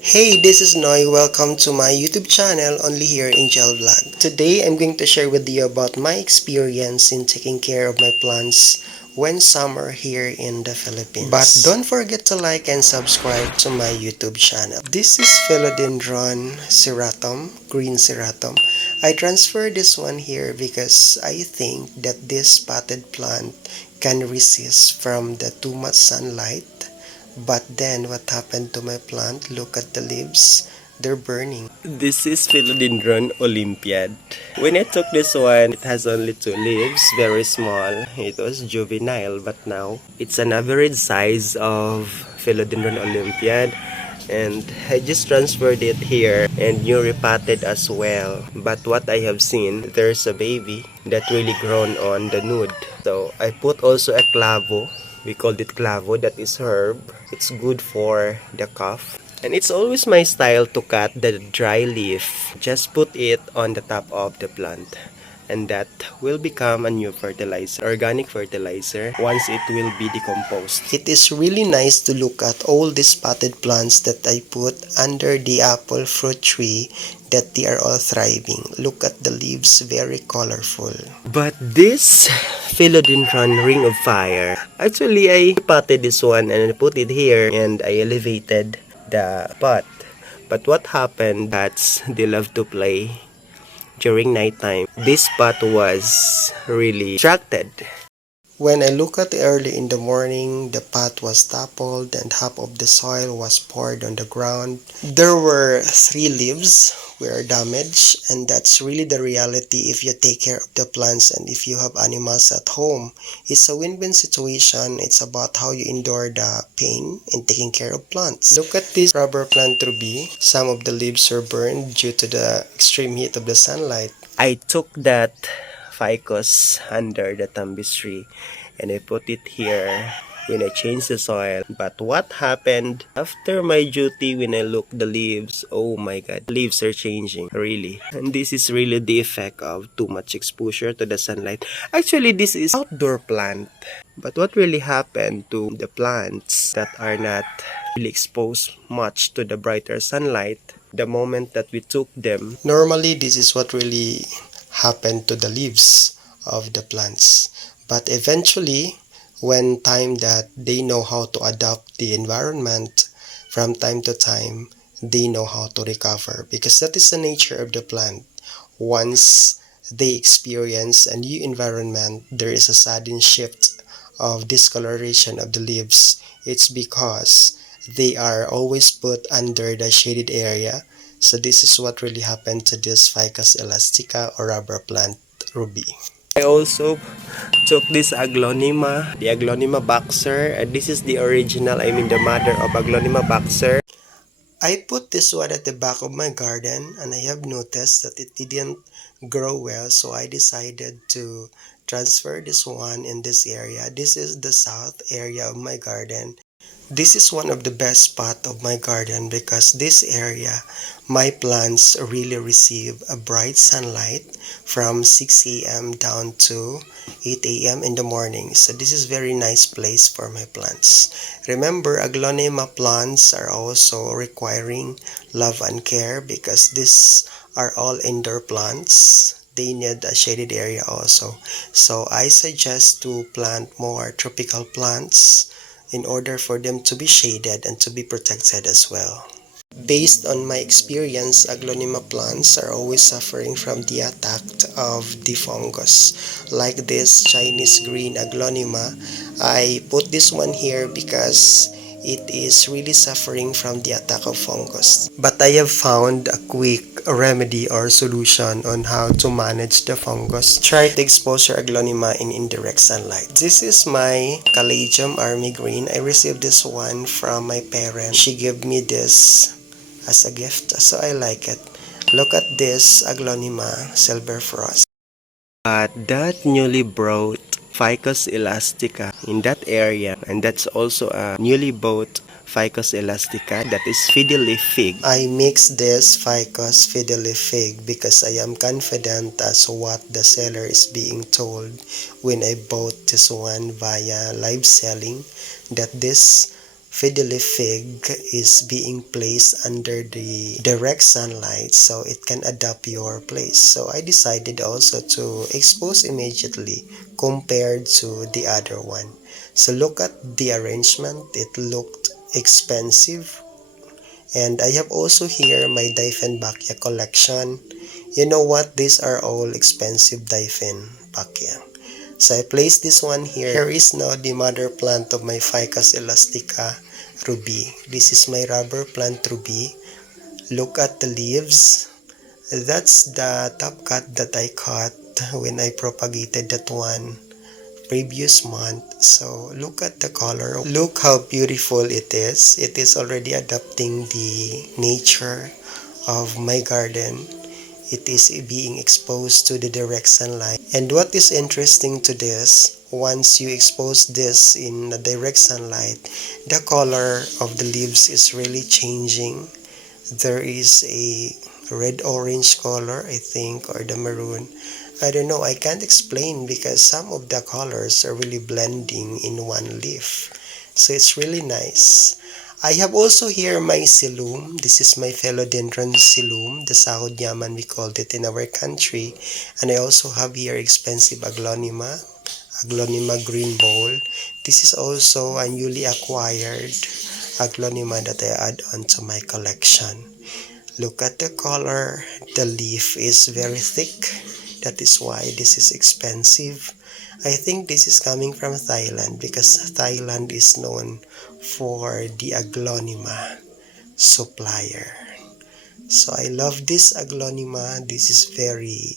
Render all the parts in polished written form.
Hey, this is Noy. Welcome to my YouTube channel only here in Gel Vlog. Today, I'm going to share with you about my experience in taking care of my plants when summer here in the Philippines. But don't forget to like and subscribe to my YouTube channel. This is Philodendron serratum, green serratum. I transferred this one here because I think that this spotted plant can resist from the too much sunlight. But then what happened to my plant? Look at the leaves. They're burning. This is Philodendron Olympiad. When I took this one, it has only 2 leaves, very small. It was juvenile, but now it's an average size of Philodendron Olympiad. And I just transferred it here and new repotted as well. But what I have seen, there's a baby that really grown on the nude. So I put also a clavo. We called it clavo, that is herb. It's good for the cough. And it's always my style to cut the dry leaf. Just put it on the top of the plant. And that will become a new fertilizer, organic fertilizer, once it will be decomposed. It is really nice to look at all these potted plants that I put under the apple fruit tree, that they are all thriving. Look at the leaves, very colorful. But this philodendron ring of fire, actually I potted this one and I put it here and I elevated the pot. But what happened, that's they love to play during nighttime. This pot was really distracted. When I look at it early in the morning, the pot was toppled and half of the soil was poured on the ground. There were 3 leaves were damaged, and that's really the reality if you take care of the plants and if you have animals at home. It's a win-win situation. It's about how you endure the pain in taking care of plants. Look at this rubber plant ruby. Some of the leaves are burned due to the extreme heat of the sunlight. I took that ficus under the tambis tree and I put it here when I changed the soil. But what happened after my duty, when I look the leaves, oh my god, leaves are changing really. And this is really the effect of too much exposure to the sunlight. Actually, this is outdoor plant. But what really happened to the plants that are not really exposed much to the brighter sunlight, the moment that we took them? Normally, this is what really happened to the leaves of the plants. But eventually, when time that they know how to adapt the environment, from time to time, they know how to recover, because that is the nature of the plant. Once they experience a new environment, there is a sudden shift of discoloration of the leaves. It's because they are always put under the shaded area. So this is what really happened to this Ficus elastica or rubber plant ruby. I also took this Aglonema, the Aglonema Boxer, and this is the original, I mean the mother of Aglonema Boxer. I put this one at the back of my garden and I have noticed that it didn't grow well, so I decided to transfer this one in this area. This is the south area of my garden. This is one of the best spot of my garden because this area, my plants really receive a bright sunlight from 6 a.m. down to 8 a.m. in the morning. So this is very nice place for my plants. Remember, aglonema plants are also requiring love and care because these are all indoor plants. They need a shaded area also. So I suggest to plant more tropical plants in order for them to be shaded and to be protected as well. Based on my experience, aglonema plants are always suffering from the attack of the fungus. Like this Chinese green aglonema, I put this one here because it is really suffering from the attack of fungus. But I have found a quick remedy or solution on how to manage the fungus. Try to expose your aglonema in indirect sunlight. This is my Caladium army green. I received this one from my parents. She gave me this as a gift, so I like it. Look at this aglonema silver frost. But that newly brought Ficus elastica in that area, and that's also a newly bought Ficus elastica that is fiddle-leaf fig. I mix this Ficus fiddle-leaf fig because I am confident as what the seller is being told when I bought this one via live selling, that this fiddly fig is being placed under the direct sunlight so it can adapt your place. So I decided also to expose immediately compared to the other one. So look at the arrangement, it looked expensive. And I have also here my Dieffenbachia collection. You know what? These are all expensive Dieffenbachia. So I placed this one here. Here is now the mother plant of my Ficus elastica ruby. This is my rubber plant ruby. Look at the leaves. That's the top cut that I cut when I propagated that one previous month. So look at the color. Look how beautiful it is. It is already adapting the nature of my garden. It is being exposed to the direct sunlight. And what is interesting to this, once you expose this in the direct sunlight, the color of the leaves is really changing. There is a red-orange color, I think, or the maroon. I don't know, I can't explain because some of the colors are really blending in one leaf. So it's really nice. I have also here my silum. This is my philodendron silum, the sahod yaman we called it in our country. And I also have here expensive aglonema, aglonema green bowl. This is also a newly acquired aglonema that I add on to my collection. Look at the color. The leaf is very thick. That is why this is expensive. I think this is coming from Thailand because Thailand is known for the aglonema supplier. So I love this aglonema. This is very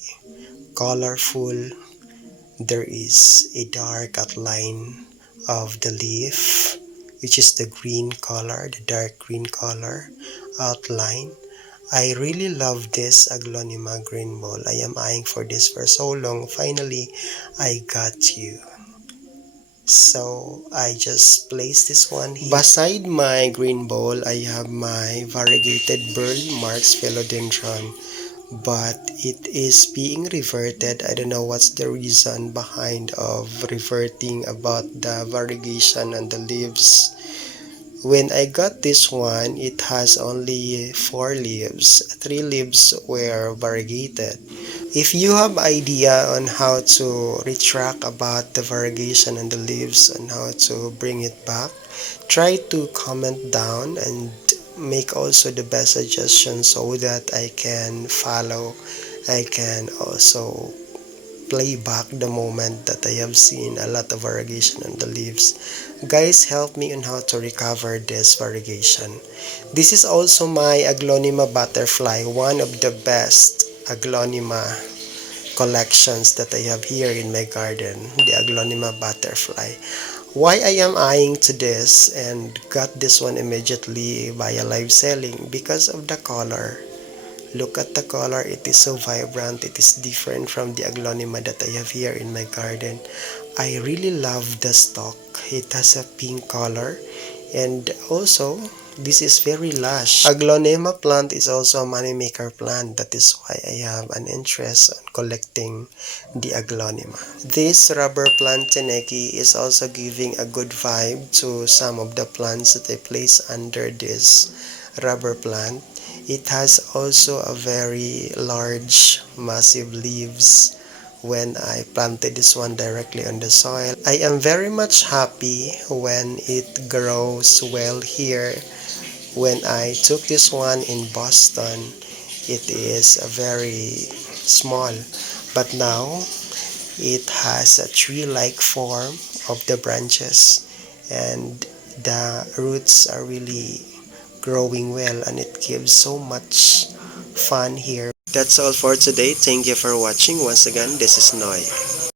colorful. There is a dark outline of the leaf, which is the green color, the dark green color outline. I really love this aglonema green ball. I am eyeing for this for so long. Finally, I got you. So I just placed this one here. Beside my green bowl, I have my variegated Burly Marks philodendron, but it is being reverted. I don't know what's the reason behind of reverting about the variegation and the leaves. When I got this one, it has only 4 leaves. 3 leaves were variegated. If you have idea on how to retract about the variegation and the leaves and how to bring it back, try to comment down and make also the best suggestions so that I can follow. I can also play back the moment that I have seen a lot of variegation on the leaves. Guys, help me on how to recover this variegation. This is also my Alona Butterfly, one of the best aglonema collections that I have here in my garden, the Alona Butterfly. Why I am eyeing to this and got this one immediately via live selling? Because of the color. Look at the color, it is so vibrant, it is different from the aglonema that I have here in my garden. I really love the stalk. It has a pink color and also this is very lush. Aglonema plant is also a moneymaker plant. That is why I have an interest in collecting the aglonema. This rubber plant teneki is also giving a good vibe to some of the plants that I place under this rubber plant. It has also a very large, massive leaves when I planted this one directly on the soil. I am very much happy when it grows well here. When I took this one in Boston, it is a very small, but now it has a tree-like form of the branches and the roots are really growing well and it gives so much fun here. That's all for today. Thank you for watching. Once again, this is Noy.